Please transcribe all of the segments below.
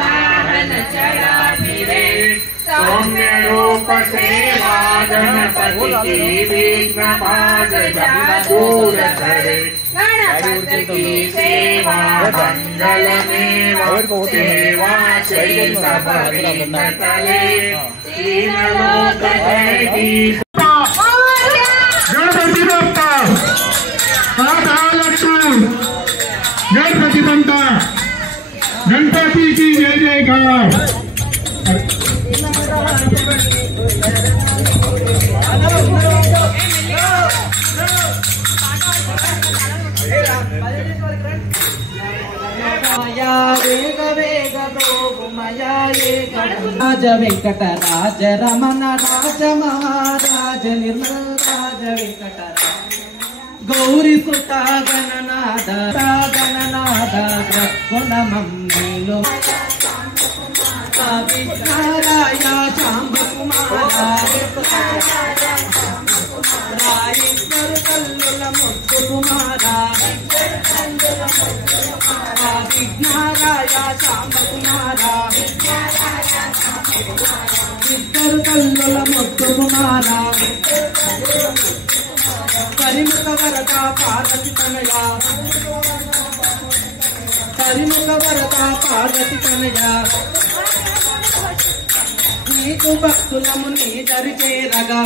वाहन चराचिरे सौम्य रूप सेवा गणपति की विघ्न भाग दूर करे गणपति की सेवा मंगलमेव सेवा श्री सबरीतले तीन लोक जयति गणपति बप्पा महालक्ष्मी गणपति बंटा गणपति की जय जयकार राज वेंकट राज रमण राज महाराज निर्मल राज वेंकट गौरी सुता गणनाथ गुणमम्मीलो विघ्नाराय शांब रायेश्वर कल्लुल मुद्दु कुमारा विघ्नाराय शांब कुमारा इద్దరు కల్లుల ముద్దు కుమారా పరిముఖ వరద పార్వతి తనయ పరిముఖ వరద పార్వతి తనయ నీకు భక్తులము నీ దరి చేరగా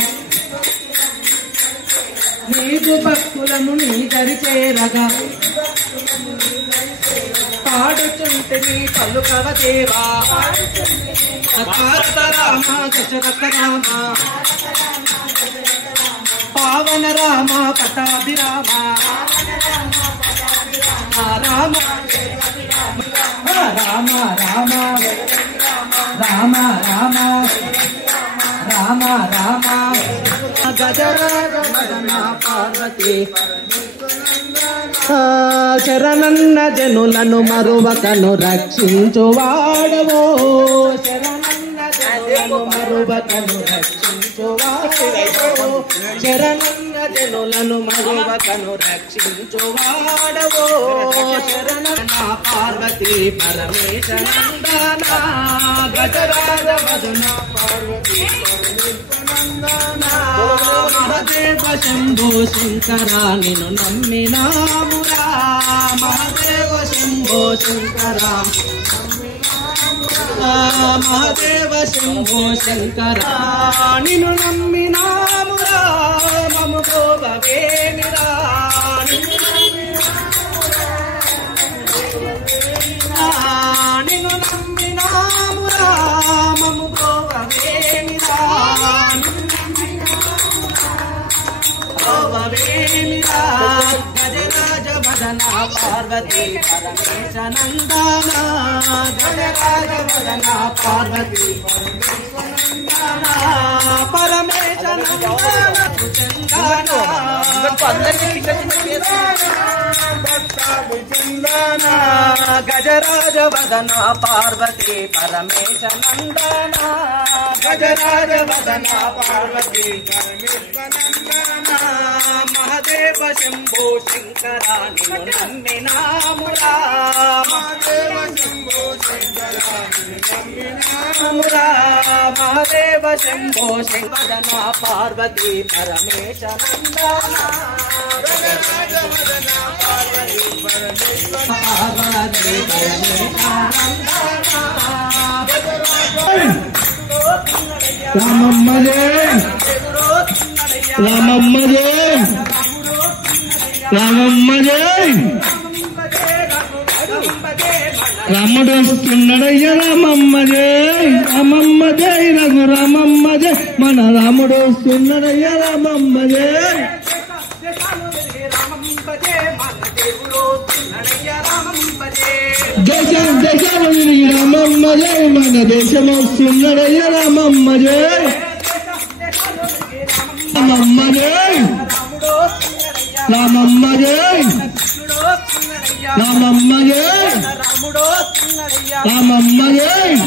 నీకు భక్తులము నీ దరి చేరగా పాడుచుంటే నీ పలుకవ దేవా అకారత రామ దశరథ రామ పావన రామ పటాభిరామ రామ రామ రామ రామ రామ రామ రామ గజరాజ పార్వతి శరణన్న జనులను మరువకను రక్షించువాడవో శరణన్న జనులను మరువకను రక్షించువాడవో శరణన్న జనులను మరువకను రక్షించువాడవో శరణన్న పార్వతి పరమేశ నందన గజరాజ వదన పార్వతి మహాదేవ శంభో శంకర నిన్ను నమ్మినామురా మహాదేవ శంభో శంకర మహాదేవ శంభో శంకర నిన్ను నమ్మినామురా మమ గోవేమిరా నిన్ను నమ్మినామురా మమ గోవేమిరా గజరాజ వదన పార్వతి పరమేశ నందన గజరాజ వదన పార్వతి పరమేశ నందన గజరాజ వదన పార్వతి పరమేశ నందన గజరాజ వదన పార్వతి మహాదేవ శంభో శంకర నిన్ను నమ్మినామురా మహాదేవ శంభో శంకర నమ్మినామురా మహాదేవ శంభో శంకర పార్వతి పరమేశ నందన పార్వతి రామమ్మ జయ రామమ్మ జయ రామమ్మ జయ రాముడు వస్తున్నాడయ్య రామమ్మ జయ రామమ్మ జయ రఘు రామమ్మ జయ మన రాముడు వస్తున్నాడయ్య రామమ్మ జయ దేశం దేశం రామమ్మ జయ మన దేశం వస్తున్నాడయ్య రామమ్మ జయ రామమ్మ జయ రామమ్మ జయ రామమ్మ జయ రామమ్మ జయ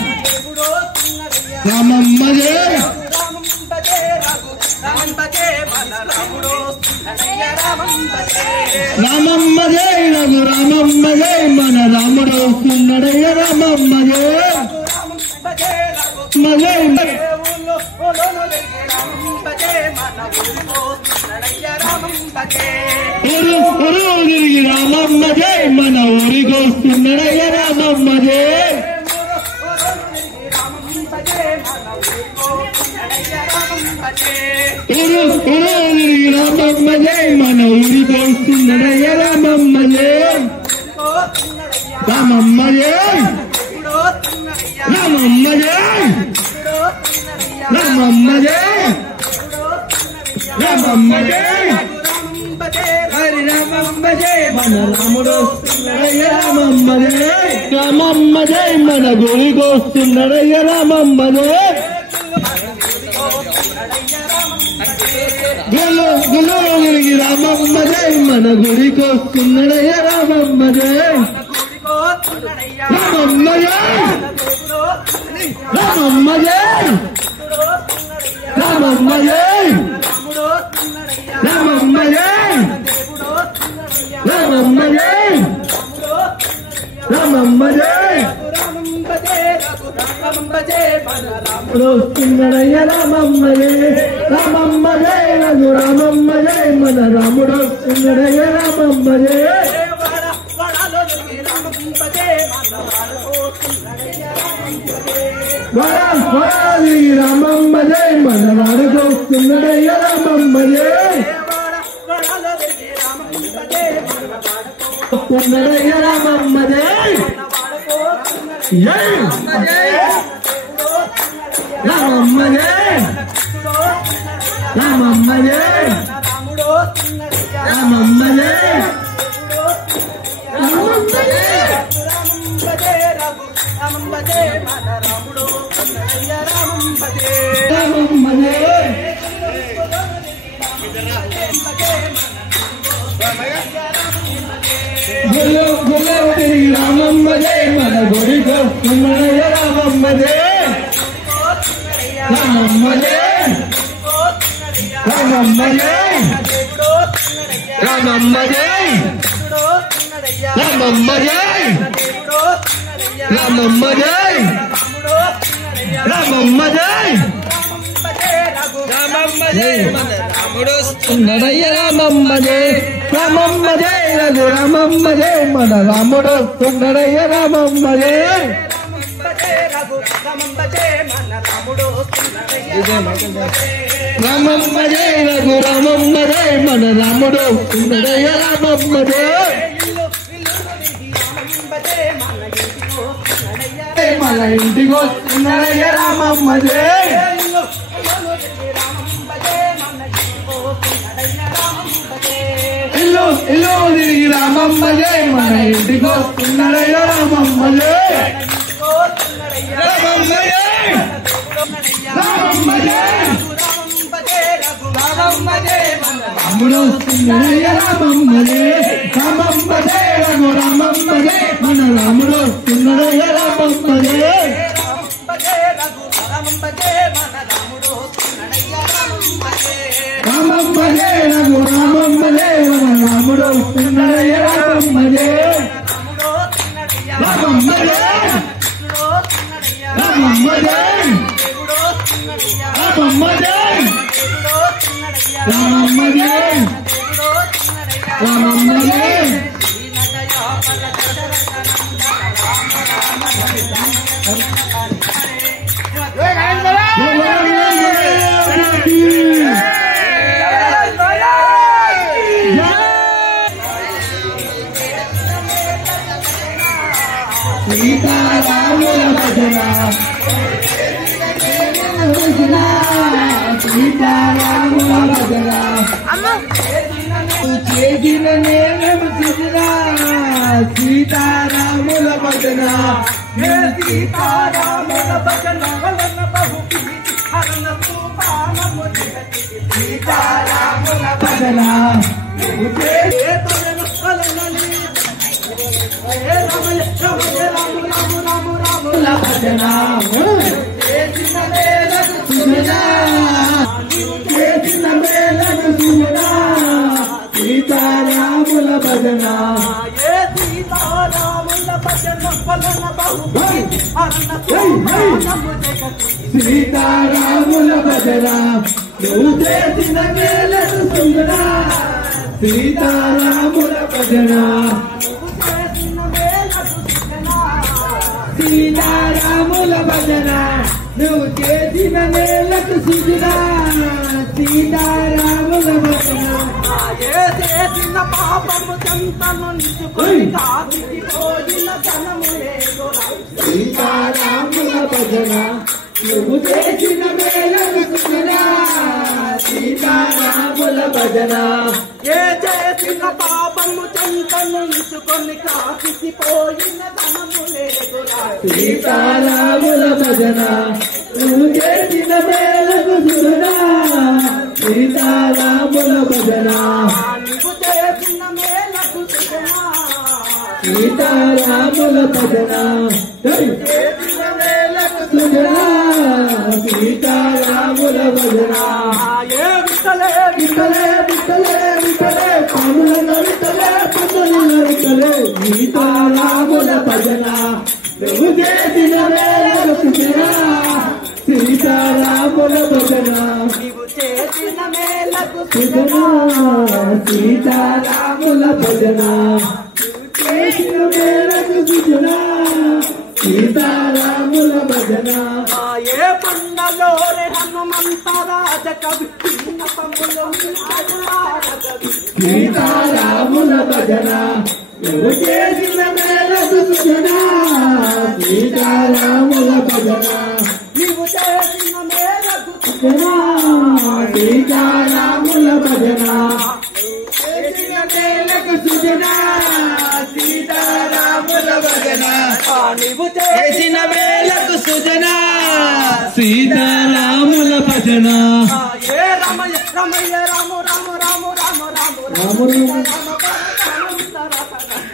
రామమ్మ జయ రామమ్మ జై రఘు రామమ్మ జై మన రాముడు వస్తున్నాడయ్య రామమ్మ జై తిరిగి రామమ్మ జై మన ఊరికి వస్తున్నాడయ్య రామమ్మ జై తిరిగి రామమ్మ జై మన ఊరికి వస్తున్నాడయ్య రామమ్మ జై రామమ్మ జై రామమ్మ జై రామమ్మ జై రామమ్మ జై హరి రామమ్మ జై మన రాముడు వస్తున్నాడయ్య రామమ్మ జై రామమ్మ జై మన గురికి వస్తున్నాడయ్య రామమ్మ జై గురువుకి రామమ్మ జై మన గురికి వస్తున్నాడయ్య రామమ్మ జై రామమ్మ జై రామమ్మ జై రామమ్మ జై రామమ్మ జై రామమ్మ జై రామమ్మ జై వస్తున్నాడయ్య రామమ్మ జై రామమ్మ జై రఘు రామమ్మ జై మన రాముడు వస్తున్నాడయ్య రామమ్మ జై రామమ్మ జై మన వాడికి వస్తున్నాడయ్య రామమ్మ జై వస్తున్నాడయ్య రామమ్మ జై రామమ్మ జై రామమ్మ జై రామమ్మ జై రామమ్మ జై తిరిగి రామమ్మ జై మన గుడికి వస్తున్నాడయ్య రామమ్మ జై రామమ్మ జై రామమ్మ జై రామమ్మ జై రామమ్మ జై రామమ్మ జై రామమ్మ జై రామమ్మ జై మన రాముడు వస్తున్నాడయ్య రామమ్మ జై రామమ్మ జై రఘు రామమ్మ జై మన రాముడు వస్తున్నాడయ్య రామమ్మ జై రామమ్మ జై రఘు రామమ్మ జై మన రాముడు వస్తున్నాడయ్య రామమ్మ జై మన ఇంటికి వస్తున్నాడయ్య రామమ్మ జై ఇల్లు తిరిగి రామమ్మ జై మన ఇంటికి వస్తున్నాడయ్య రామమ్మ జై రామమ్మ జై రామమ్మ జై రామమ్మ జై రాముడు వస్తున్నాడయ్య రామమ్మ జై రామమ్మ జై రఘు రామమ్మ జై మన రాముడు వస్తున్నాడయ్య రామమ్మ జై రామమ్మ జై రఘు రామమ్మ జై మన రాముడు వస్తున్నాడయ్య రామమ్మ జై రామమ్మ జై రామమ్మ జై రామమ్మ జై రామమ్మ జై రామమ్మ జై సీతారాముల భజన సీతారాముల భజన చేసిన నేను చూసినా సీతారాముల భజన సీతారాముల భజన సీతారాముల భజన చేసిన మేలను సుజనా సీతారాముల భజన నువ్వు చేసిన మేలకు సుందరా సీతారాముల భజన సీతారాముల భజన నువ్వు చేసిన మేలకు సుందరా సీతారాముల భజన చేసిన పాపము చంతను నిలుచుకొని కాదికి పోయిన ధనము లేదు సీతారాముల భజన నువ్వు చేసిన మేలకు సుందరా సీతారాముల భజన ఏ చేసిన పాపము చంతను నిలుచుకొని కాదికి పోయిన ధనము లేదు సీతారాముల భజన నువ్వు చేసిన మేలకు సుందరా సీతారాముల భజన నువ్వు చేసిన మేలకు సుఖమా సీతారాముల భజన చేసిన మేలకు సుందరా సీతారాముల భజన ఏ విఠలే విఠలే విఠలే విఠలే పాముల విఠలే పన్నుల విఠలే సీతారాముల భజన నువ్వు చేసిన మేలకు సుందరా సీతారాముల భజన నీవు చేసిన మేలకు సుజనా సీతారాముల భజన చేసిన మేరకు సుజనా సీతారాముల భజన ఏ పండలో రే హనుమంతరాజ కవి పములు సీతారాముల భజన నువ్వు చేసిన మేరకు సుజనా సీతారాముల భజన నీవు చేసిన మేలకు సుజనా సీతారాముల భజన చేసిన మేరకు సుజనా సీతారాముల భజన నీవు చేసిన మేలకు సుజనా సీతారాముల భజన ఏ రమయ్య రమయ్య రాము రాము రాము రాము రాము రాముడు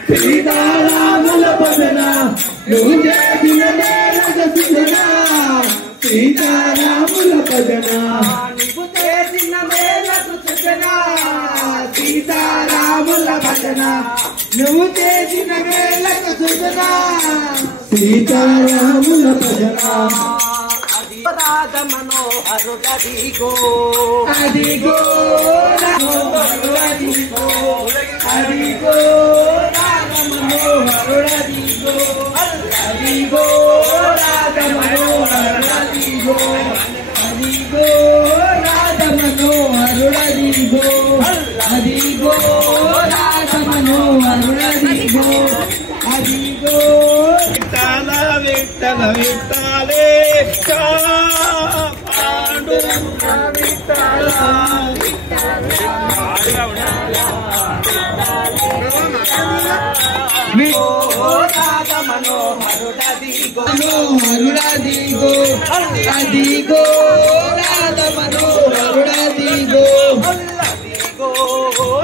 సీతారాముల భజన నువ్వు చేసిన మేలకు సుజనా సీతారాముల భజన నీవు చేసిన మేలకు సుజనా సీతారాముల భజన నువ్వు చేసిన మేలకు సుజనా సీతారాముల భజన రాజ మనోహరుడదిగో అదిగో అదిగో అదిగో రాగ మనోహరుడదిగో అదిగో రాగ మనోహరుడదిగో అదిగో రాగ మనోహరుడదిగో అదిగో రాగ మనోహరుడదిగో అదిగో విఠల విఠల విఠలే పాండు విఠల రాజ మనోహరుడదిగో మనోహరుడదిగో అదిగో రాధ మనోహరుడదిగో అదిగో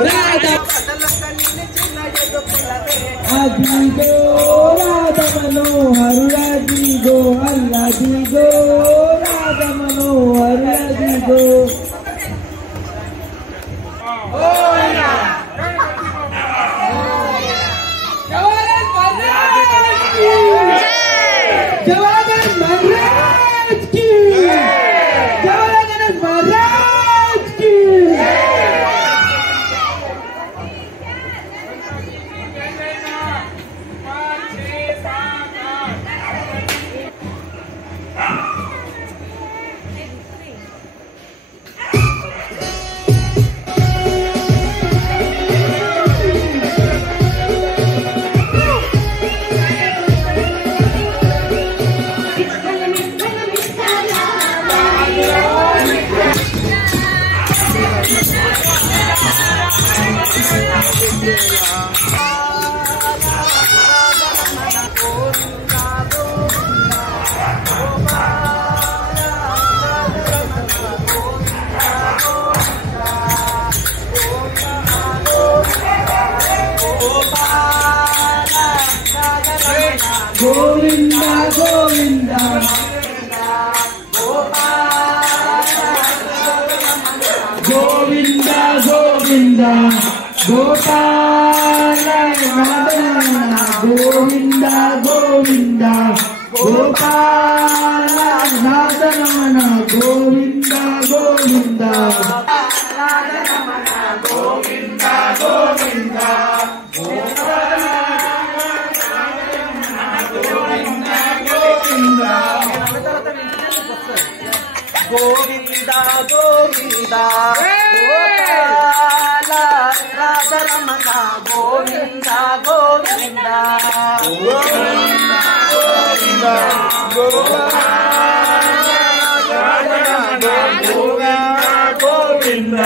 రాధ కదలక నిలిచిన ఎదుకులదే అదిగో రాధ మనోహరుడదిగో అల్లదిగో రాధ మనోహరుడదిగో जवाहर महाराज की जवाहर महाराज की गोविंदा गोविंदा गोविंदा गोविंदा गोपाल गोविंदा గోవింద గోపాల రాధరమణ గోవింద గోవింద గోవింద గోవింద గోవింద గోవింద గోపాల రాధరమణ గోవింద గోవింద గోవింద గోవింద గోపాల గోవింద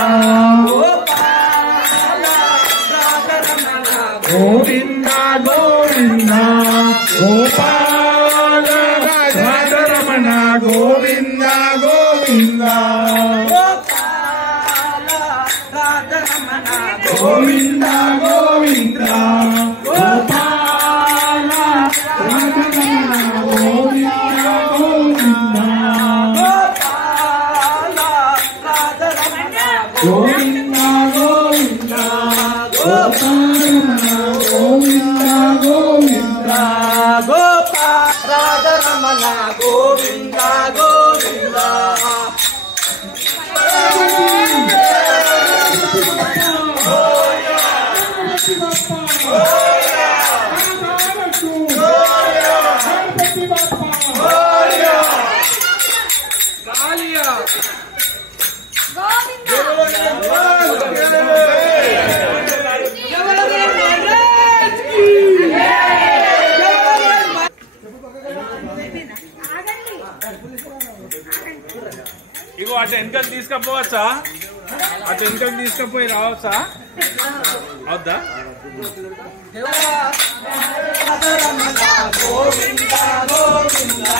గోవింద గోవింద గోపాల రాధరమణ గోవింద గోవింద గోవింద గోవింద గోపాల రాధరమణ గోవింద గోవింద గోవింద గోవింద గోపాల గోవింద గోవింద రాధరమణ గోవింద గోవింద ఇగో అటు వెనకలు తీసుకపోవచ్చా? అటు వెనకలు తీసుకపోయి రావచ్చా? అవుద్దా? గోవింద గోవింద